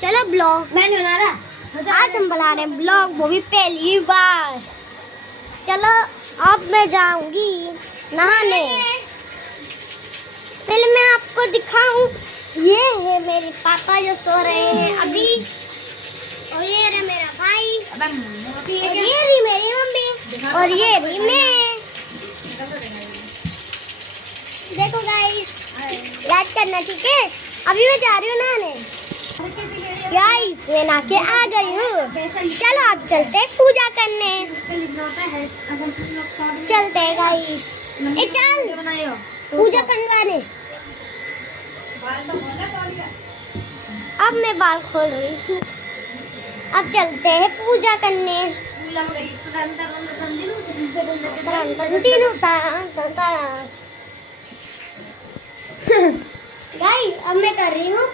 चलो ब्लॉग मैं नहीं बना रहा। आज हम बना रहे हैं ब्लॉग, वो भी पहली बार। चलो अब मैं जाऊंगी नहाने। पहले मैं आपको दिखाऊं, ये है मेरे पापा जो सो रहे हैं अभी, और ये रहा मेरा भाई, और ये रही मेरी मम्मी, और ये रही मैं। देखो गाइस, याद करना ठीक है। अभी मैं जा रही हूँ नहाने। गाइस मैं नहा के आ गई हूँ। चलो आप चलते हैं पूजा करने। चलते हैं गाइस, ए चल पूजा करवाने। अब मैं बाल खोल रही हूँ। अब चलते हैं पूजा करने। गाइस अब मैं कर रही हूँ